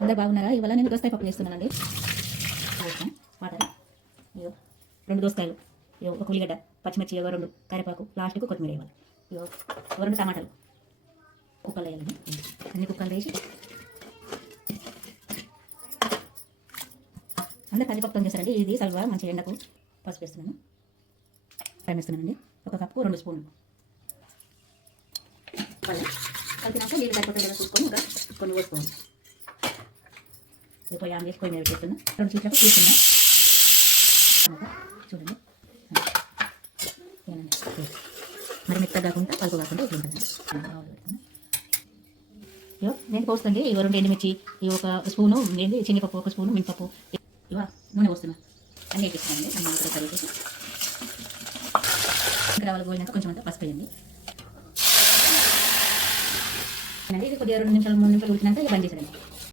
అందరు బాగున్నారా? ఇవాళ నేను దోసకాయ పప్పు చేస్తున్నానండి. వాటర్ ఇగో 2 దోసకాయలు, ఇగో 1 ఉల్లిగడ్డ, పచ్చిమిర్చి ఇగో 2, కరివేపాకు, లాస్ట్కు కొత్తిమీర వేయాలి. ఇగో 2 టమాటాలు కుక్కలు వేయాలండి. అన్ని కుక్కలు వేసి అందరు కందిపప్పుతో చేస్తారండి. ఇది సల్వా మంచి ఎండకు. పసుపు వేస్తున్నాను, టైం వేస్తున్నానండి. 1 కప్పు 2 స్పూన్లు కలిపినాక నీళ్ళు సరిపోతుంది కదా చూసుకొని ఇంకా కొన్ని పోసుకోవాలి. పొయ్యి ఆన్ చేసి పొయ్యి మీద పెట్టేస్తున్నా. 2 చూసాక తీసుకున్నా చూడండి. మరి మెత్తగా కాకుండా పలుపు కాకుండా ఇట్లా ఉంటుంది. ఇవో నేను పోస్తుంది. ఇవో 2 ఎండుమిర్చి, ఇవి 1 స్పూను ఏంటి శనగపప్పు, 1 స్పూను మినపప్పు, ఇవా నూనె పోస్తున్నా. అన్నీ వేపిస్తున్నానండి. అన్నీ ఇక్కడ కలిపేసి ఇంకా రవ్వలు పోయినాక కొంచెం అంతా పసుపు వేయండి. ఇది కొద్దిగా 2 నిమిషాలు 3 నిమిషాలు ఉడికినాక బంద్ చేసేయండి.